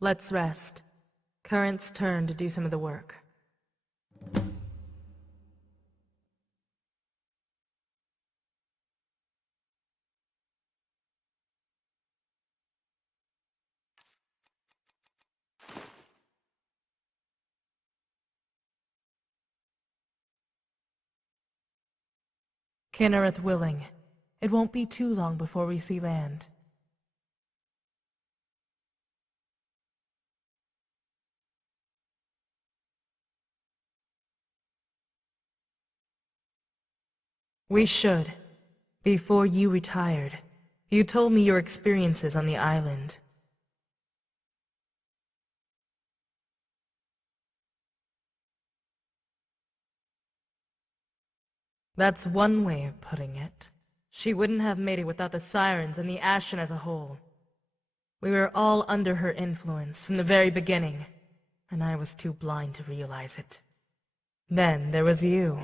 Let's rest. Current's turn to do some of the work. Kinnereth willing. It won't be too long before we see land. We should. Before you retired, you told me your experiences on the island. That's one way of putting it. She wouldn't have made it without the Sirens and the Ashen as a whole. We were all under her influence from the very beginning, and I was too blind to realize it. Then there was you.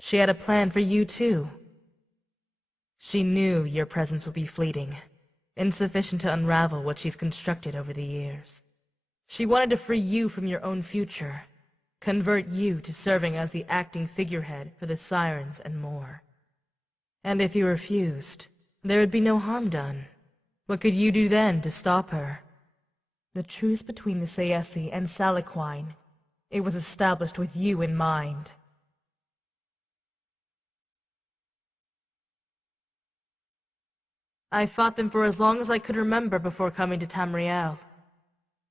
She had a plan for you too. She knew your presence would be fleeting, insufficient to unravel what she's constructed over the years. She wanted to free you from your own future, convert you to serving as the acting figurehead for the Sirens and more. And if you refused, there would be no harm done. What could you do then to stop her? The truce between the Sayesi and Saliquine, it was established with you in mind. I fought them for as long as I could remember before coming to Tamriel.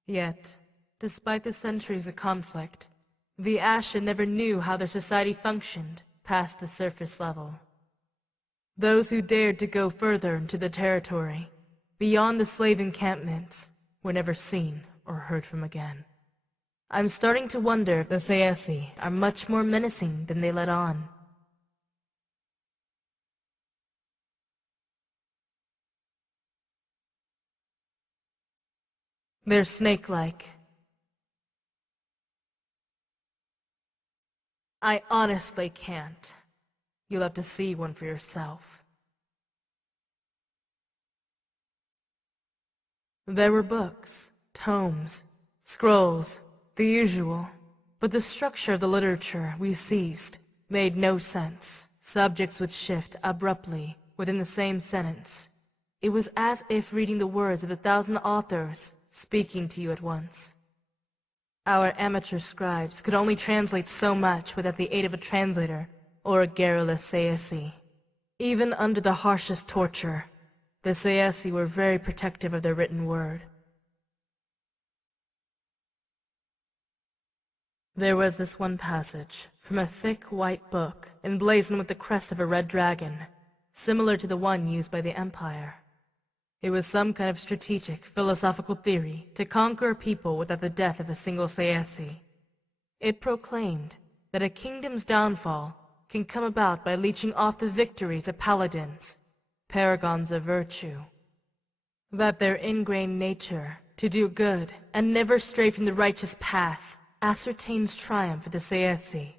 Yet, despite the centuries of conflict, the Ashen never knew how their society functioned past the surface level. Those who dared to go further into the territory, beyond the slave encampments, were never seen or heard from again. I'm starting to wonder if the Sayesi are much more menacing than they let on. They're snake-like. I honestly can't. You'll have to see one for yourself. There were books, tomes, scrolls, the usual, but the structure of the literature we seized made no sense. Subjects would shift abruptly within the same sentence. It was as if reading the words of 1,000 authors speaking to you at once. Our amateur scribes could only translate so much without the aid of a translator or a garrulous Sayesi. Even under the harshest torture, the Sayesi were very protective of their written word. There was this one passage from a thick white book emblazoned with the crest of a red dragon, similar to the one used by the Empire. It was some kind of strategic, philosophical theory to conquer a people without the death of a single Sayesi. It proclaimed that a kingdom's downfall can come about by leeching off the victories of paladins, paragons of virtue. That their ingrained nature to do good and never stray from the righteous path ascertains triumph for the Sayesi.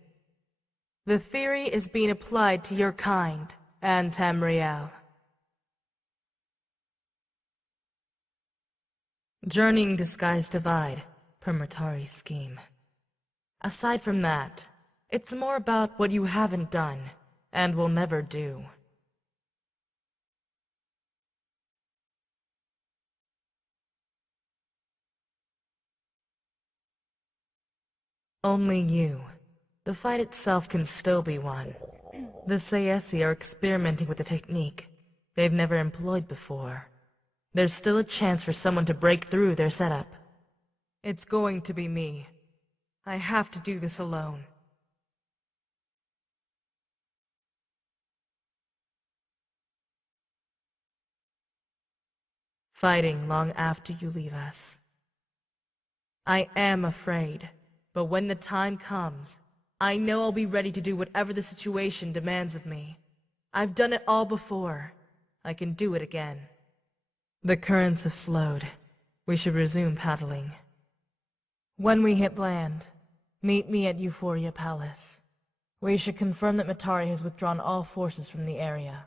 The theory is being applied to your kind and Tamriel. Journeying to Sky's Divide, per Murtari's scheme. Aside from that, it's more about what you haven't done, and will never do. Only you. The fight itself can still be won. The Sayesi are experimenting with a technique they've never employed before. There's still a chance for someone to break through their setup. It's going to be me. I have to do this alone. Fighting long after you leave us. I am afraid, but when the time comes, I know I'll be ready to do whatever the situation demands of me. I've done it all before. I can do it again. The currents have slowed. We should resume paddling. When we hit land, meet me at Euphoria Palace. We should confirm that Matari has withdrawn all forces from the area.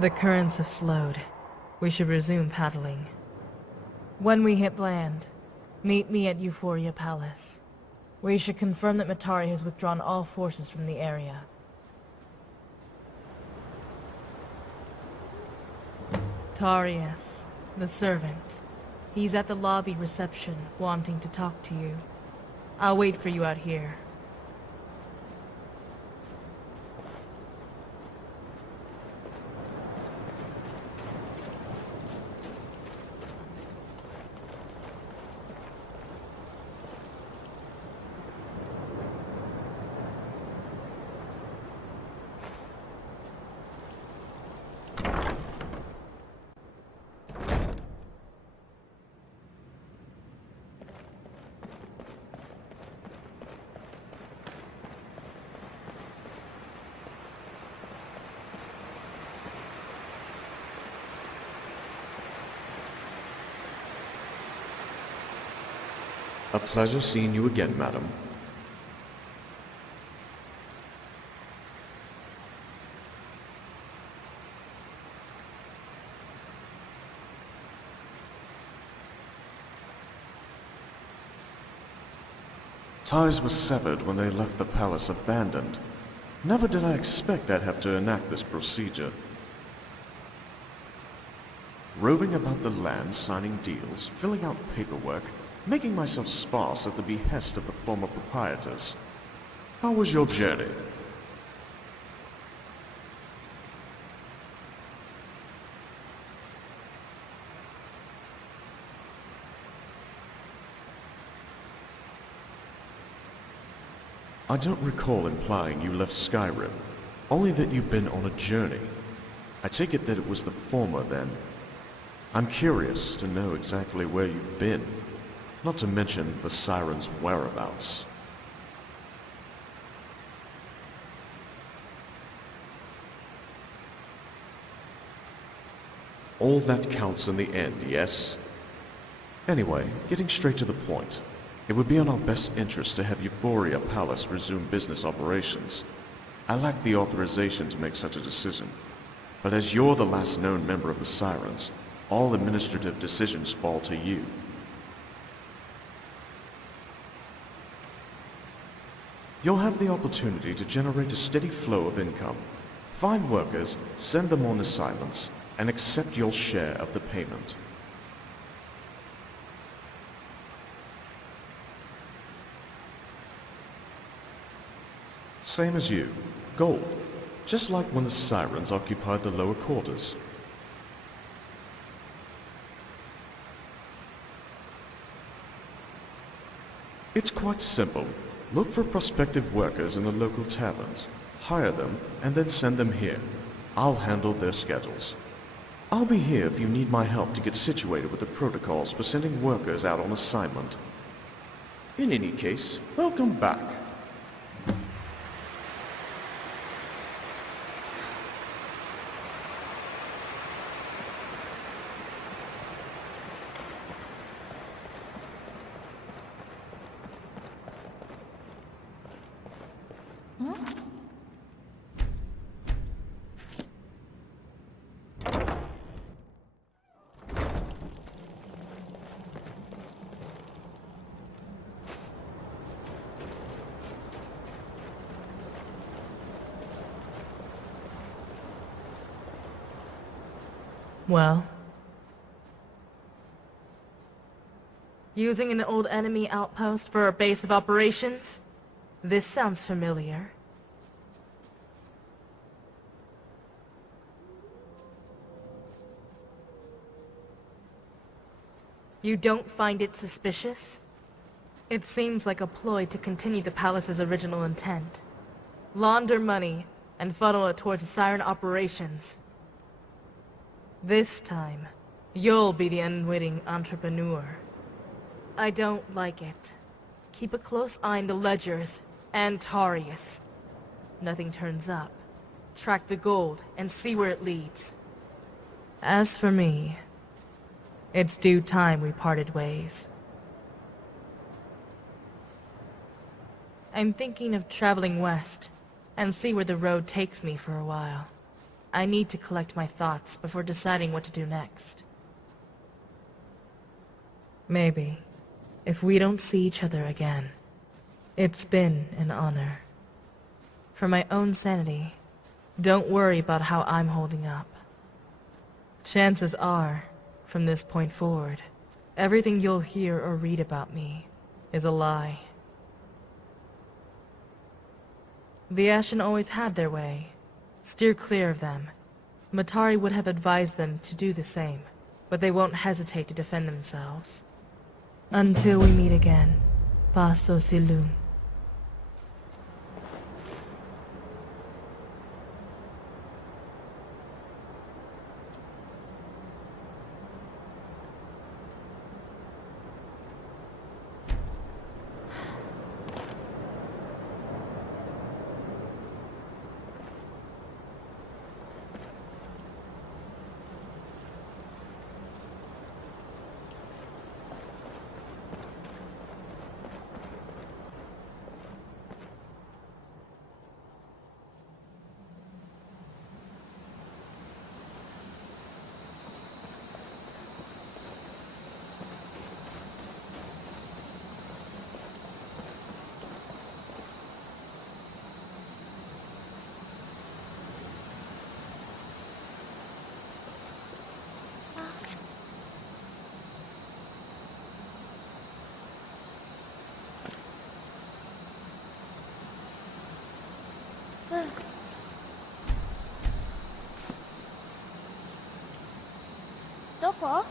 The currents have slowed. We should resume paddling. When we hit land, meet me at Euphoria Palace. We should confirm that Matari has withdrawn all forces from the area. Tarius, the servant. He's at the lobby reception, wanting to talk to you. I'll wait for you out here. A pleasure seeing you again, madam. Ties were severed when they left the palace abandoned. Never did I expect I'd have to enact this procedure. Roving about the land, signing deals, filling out paperwork, making myself sparse at the behest of the former proprietors. How was your journey? I don't recall implying you left Skyrim, only that you've been on a journey. I take it that it was the former then. I'm curious to know exactly where you've been. Not to mention the Siren's whereabouts. All that counts in the end, yes? Anyway, getting straight to the point. It would be in our best interest to have Euphoria Palace resume business operations. I lack the authorization to make such a decision. But as you're the last known member of the Sirens, all administrative decisions fall to you. You'll have the opportunity to generate a steady flow of income, find workers, send them on assignments, and accept your share of the payment. Same as you, gold, just like when the Sirens occupied the lower quarters. It's quite simple. Look for prospective workers in the local taverns, hire them, and then send them here. I'll handle their schedules. I'll be here if you need my help to get situated with the protocols for sending workers out on assignment. In any case, welcome back. Well? Using an old enemy outpost for a base of operations? This sounds familiar. You don't find it suspicious? It seems like a ploy to continue the palace's original intent. Launder money and funnel it towards the Siren operations. This time, you'll be the unwitting entrepreneur. I don't like it. Keep a close eye on the ledgers and Tarius. Nothing turns up. Track the gold and see where it leads. As for me, it's due time we parted ways. I'm thinking of traveling west, and see where the road takes me for a while. I need to collect my thoughts before deciding what to do next. Maybe, if we don't see each other again. It's been an honor. For my own sanity, don't worry about how I'm holding up. Chances are, from this point forward, everything you'll hear or read about me is a lie. The Ashen always had their way. Steer clear of them. Matari would have advised them to do the same, but they won't hesitate to defend themselves. Until we meet again, Paso Silum. Doko?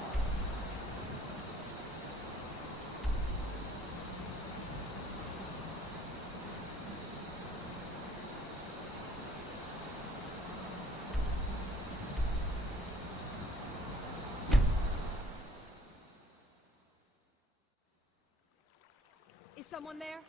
Is someone there?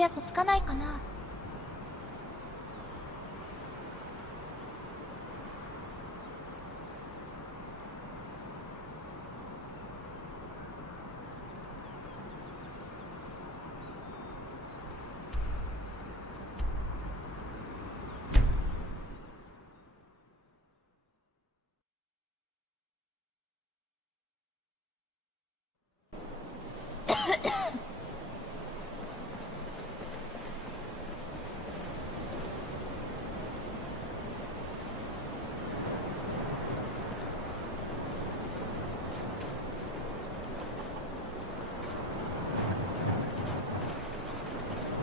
早く着かないかな。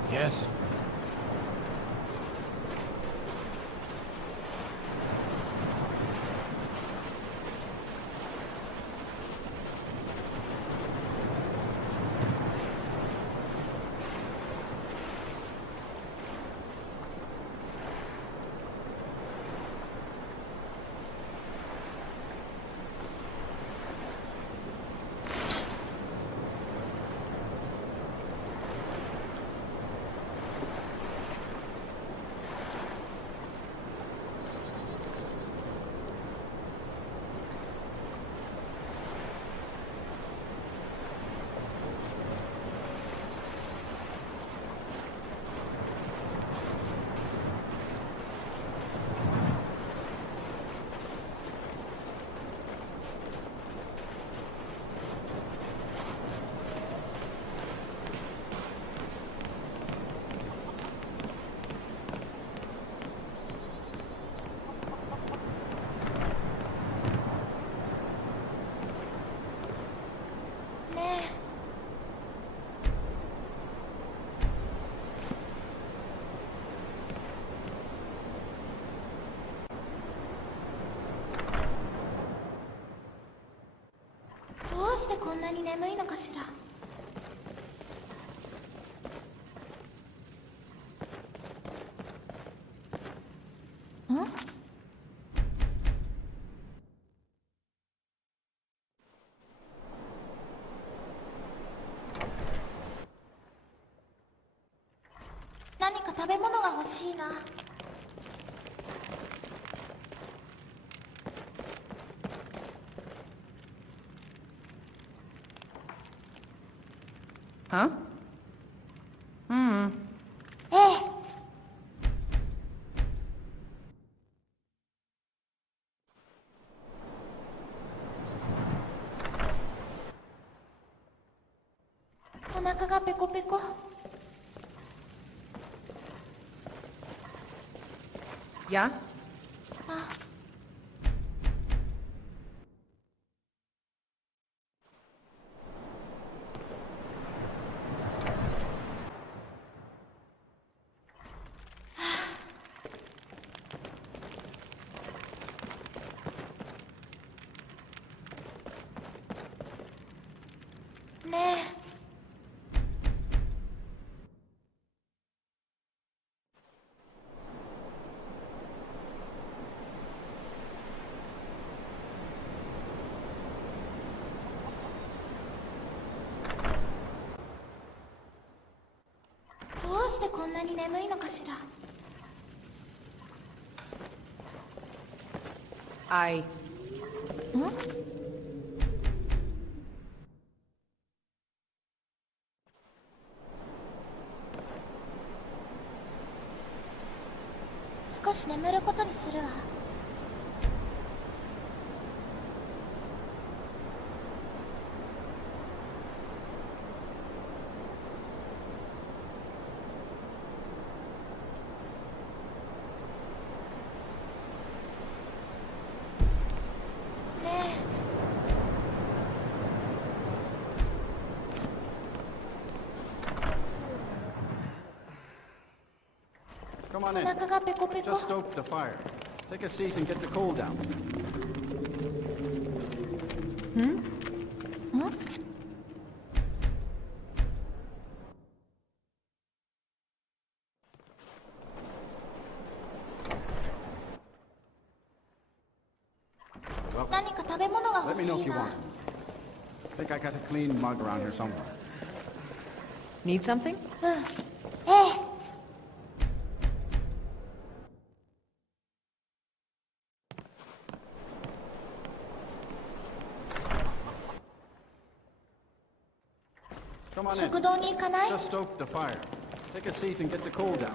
Yes.どうしてこんなに眠いのかしら。ん？何か食べ物が欲しいな。Huh? Hmm. ええ。お腹がペコペコ。Yeah? あ、ねえ。どうしてこんなに眠いのかしら。I... ん？少し眠ることにするわ。Come on お in. 腹がペコペコ。 Just stoke the fire. Take a seat and get the coal down. ん？ Well, 何か食べ物が let 欲 me し know if い you な。 want. I think I got a clean mug around here somewhere. Need something? うん。ええ。Come on in. 食堂に行かない？ Just stoke the fire. Take a seat and get the coal down.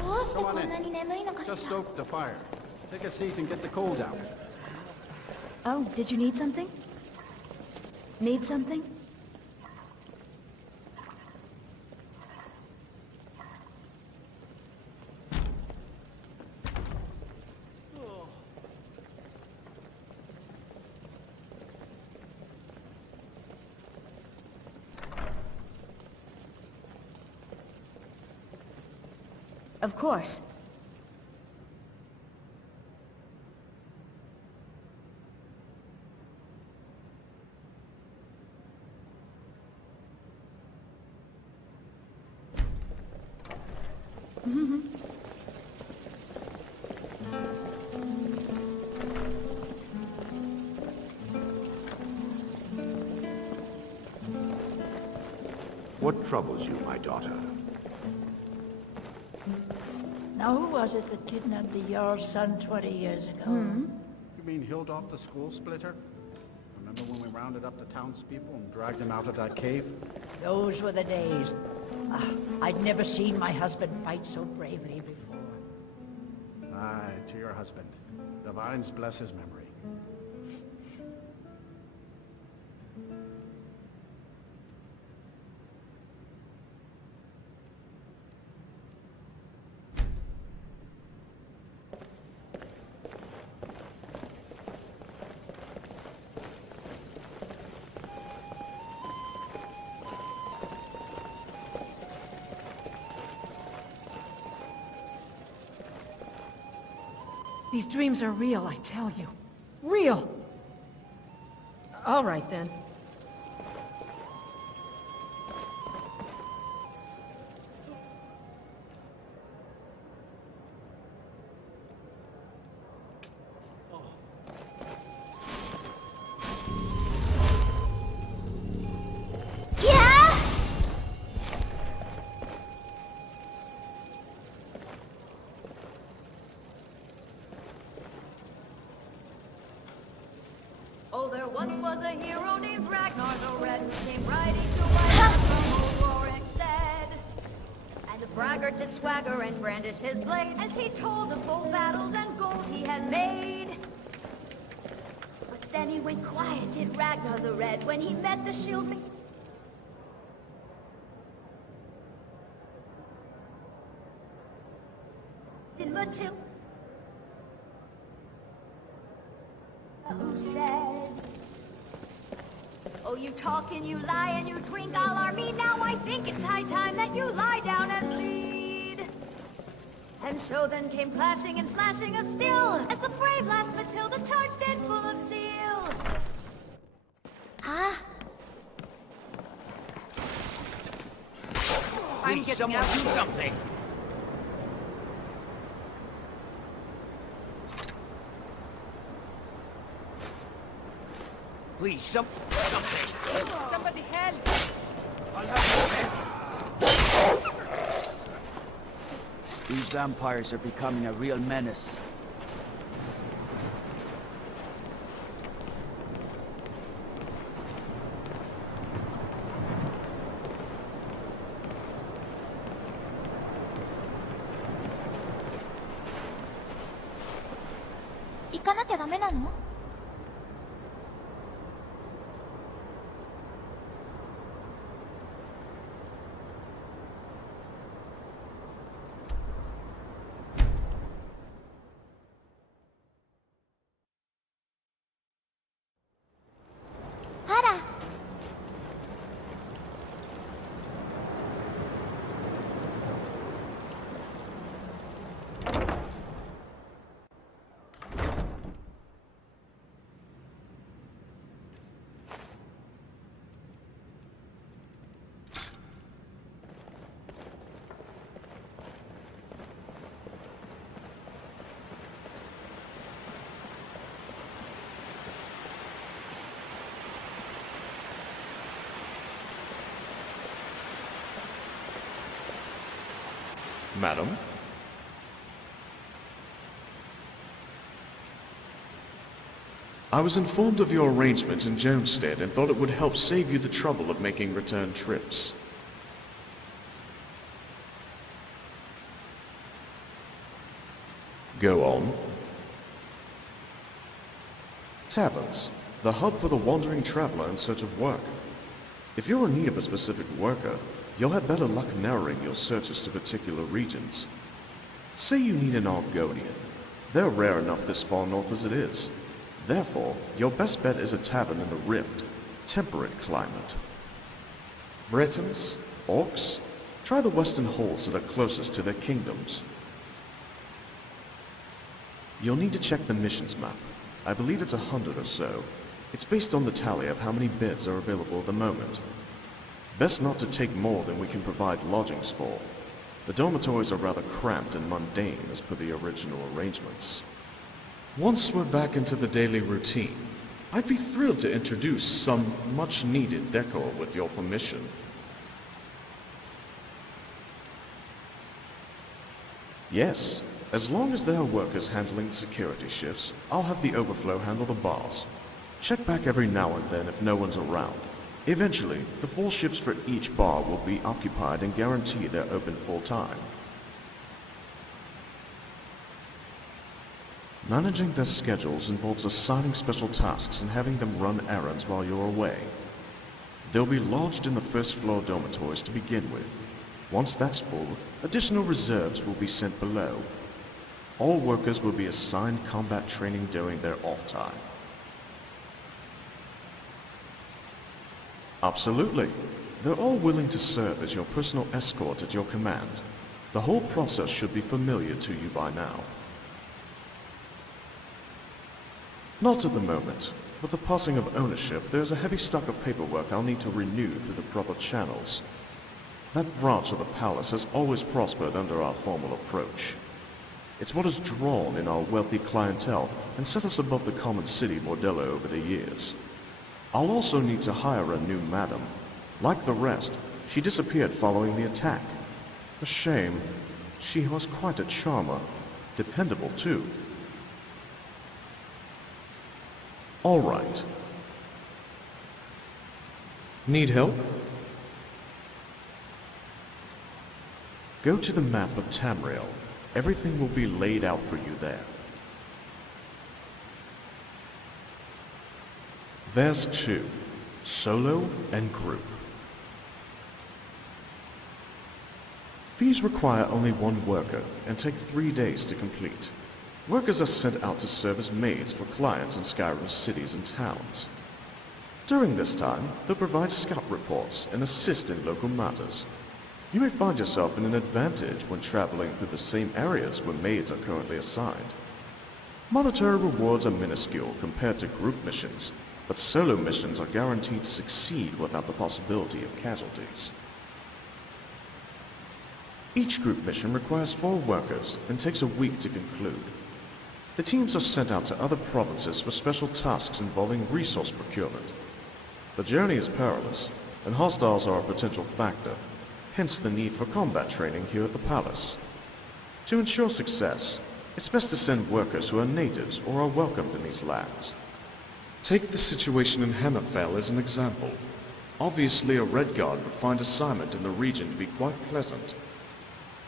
どうしてこんなに眠いのかし Just ら？ stoke the fire. Take a seat and get the coal down. Oh, did you need something? Need something? Of course. What troubles you, my daughter? Now, who was it that kidnapped the Jarl's son 20 years ago? You mean Hildolf the school splitter? Remember when we rounded up the townspeople and dragged them out of that cave? Those were the days. I'd never seen my husband fight so bravely before. Aye, to your husband. The vines bless his memory. These dreams are real, I tell you. Real! All right, then. Oh, there once was a hero named Ragnar the Red who came riding to wipe from old Rorik said. And the braggart did swagger and brandish his blade as he told of bold battles and gold he had made. But then he went quiet, did Ragnar the Red, when he met the shield. But till who said, oh, you talk and you lie and you drink all our mead. Now I think it's high time that you lie down and bleed. And so then came clashing and slashing of steel as the brave lass Matilda charged in full of zeal. Ah, I'm getting someone out. Do something. Please, something. Somebody help! I'll have you. These vampires are becoming a real menace.行かなきゃダメなの？あら。Madam? I was informed of your arrangement in Jonestead and thought it would help save you the trouble of making return trips. Go on. Taverns, the hub for the wandering traveler in search of work. If you're in need of a specific worker, you'll have better luck narrowing your searches to particular regions. Say you need an Argonian. They're rare enough this far north as it is. Therefore, your best bet is a tavern in the Rift, temperate climate. Bretons, Orcs, try the western halls that are closest to their kingdoms. You'll need to check the missions map. I believe it's 100 or so. It's based on the tally of how many beds are available at the moment. Best not to take more than we can provide lodgings for. The dormitories are rather cramped and mundane as per the original arrangements. Once we're back into the daily routine, I'd be thrilled to introduce some much-needed decor with your permission. Yes, as long as there are workers handling the security shifts, I'll have the overflow handle the bars. Check back every now and then if no one's around. Eventually, the 4 shifts for each bar will be occupied and guarantee they're open full-time. Managing their schedules involves assigning special tasks and having them run errands while you're away. They'll be lodged in the first-floor dormitories to begin with. Once that's full, additional reserves will be sent below. All workers will be assigned combat training during their off time. Absolutely. They're all willing to serve as your personal escort at your command. The whole process should be familiar to you by now. Not at the moment. With the passing of ownership, there's a heavy stock of paperwork I'll need to renew through the proper channels. That branch of the palace has always prospered under our formal approach. It's what has drawn in our wealthy clientele and set us above the common city bordello over the years. I'll also need to hire a new madam. Like the rest, she disappeared following the attack. A shame. She was quite a charmer. Dependable, too. All right. Need help? Go to the map of Tamriel. Everything will be laid out for you there. There's 2, solo and group. These require only 1 worker and take 3 days to complete. Workers are sent out to serve as maids for clients in Skyrim's cities and towns. During this time, they'll provide scout reports and assist in local matters. You may find yourself in an advantage when traveling through the same areas where maids are currently assigned. Monetary rewards are minuscule compared to group missions, but solo missions are guaranteed to succeed without the possibility of casualties. Each group mission requires 4 workers and takes a week to conclude. The teams are sent out to other provinces for special tasks involving resource procurement. The journey is perilous, and hostiles are a potential factor, hence the need for combat training here at the palace. To ensure success, it's best to send workers who are natives or are welcomed in these lands. Take the situation in Hammerfell as an example. Obviously, a Redguard would find assignment in the region to be quite pleasant.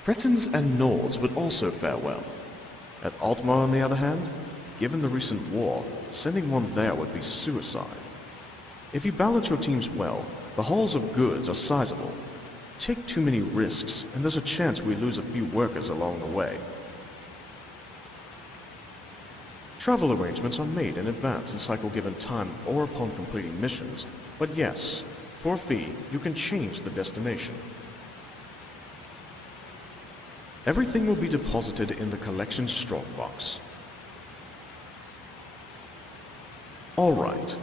Bretons and Nords would also fare well. At Altmar, on the other hand, given the recent war, sending one there would be suicide. If you balance your teams well, the hauls of goods are sizable. Take too many risks, and there's a chance we lose a few workers along the way. Travel arrangements are made in advance in cycle given time or upon completing missions, but yes, for a fee, you can change the destination. Everything will be deposited in the collection strong box. All right.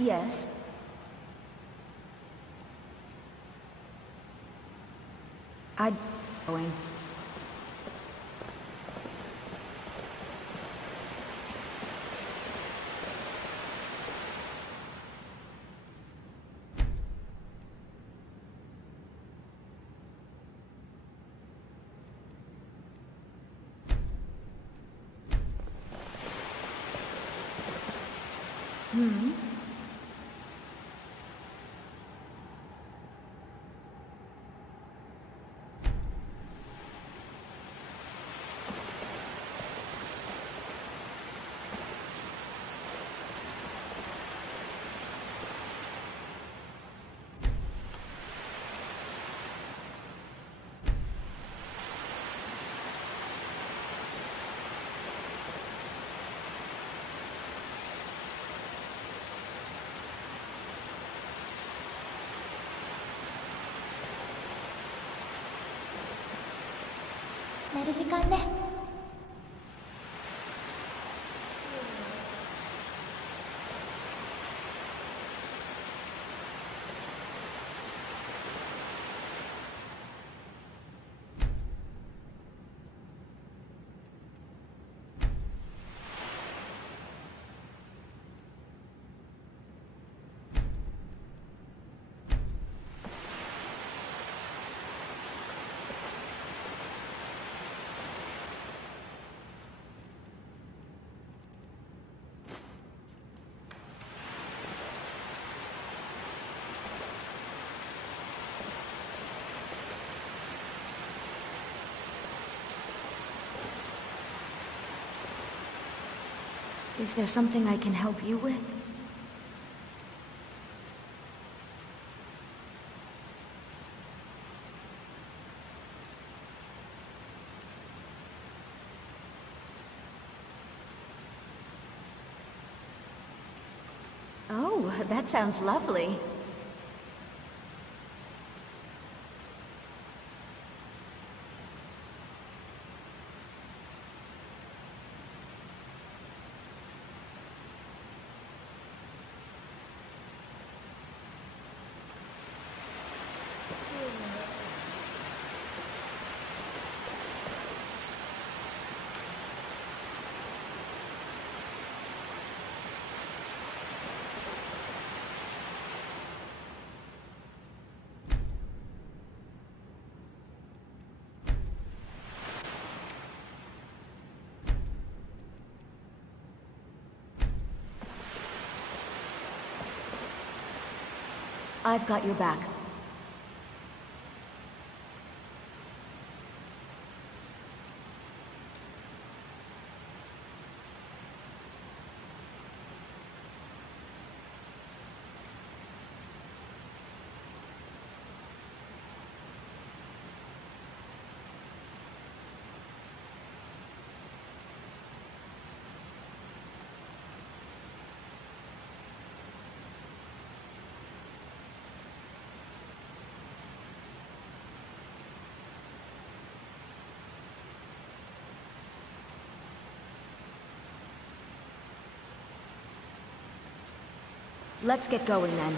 Yes. I'm going.寝る時間ね。Is there something I can help you with? Oh, that sounds lovely. I've got your back. Let's get going then.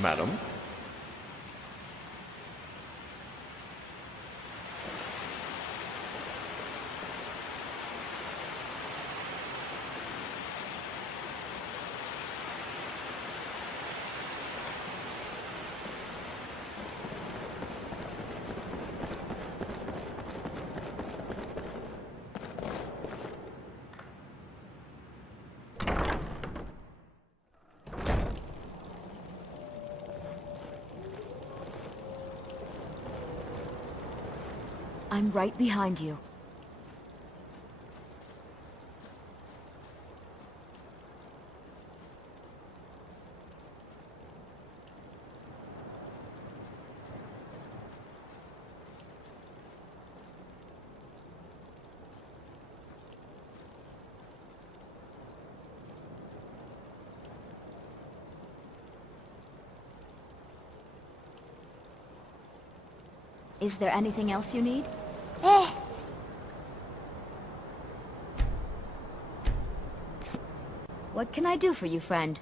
Madam? I'm right behind you. Is there anything else you need? ええ。What can I do for you, friend?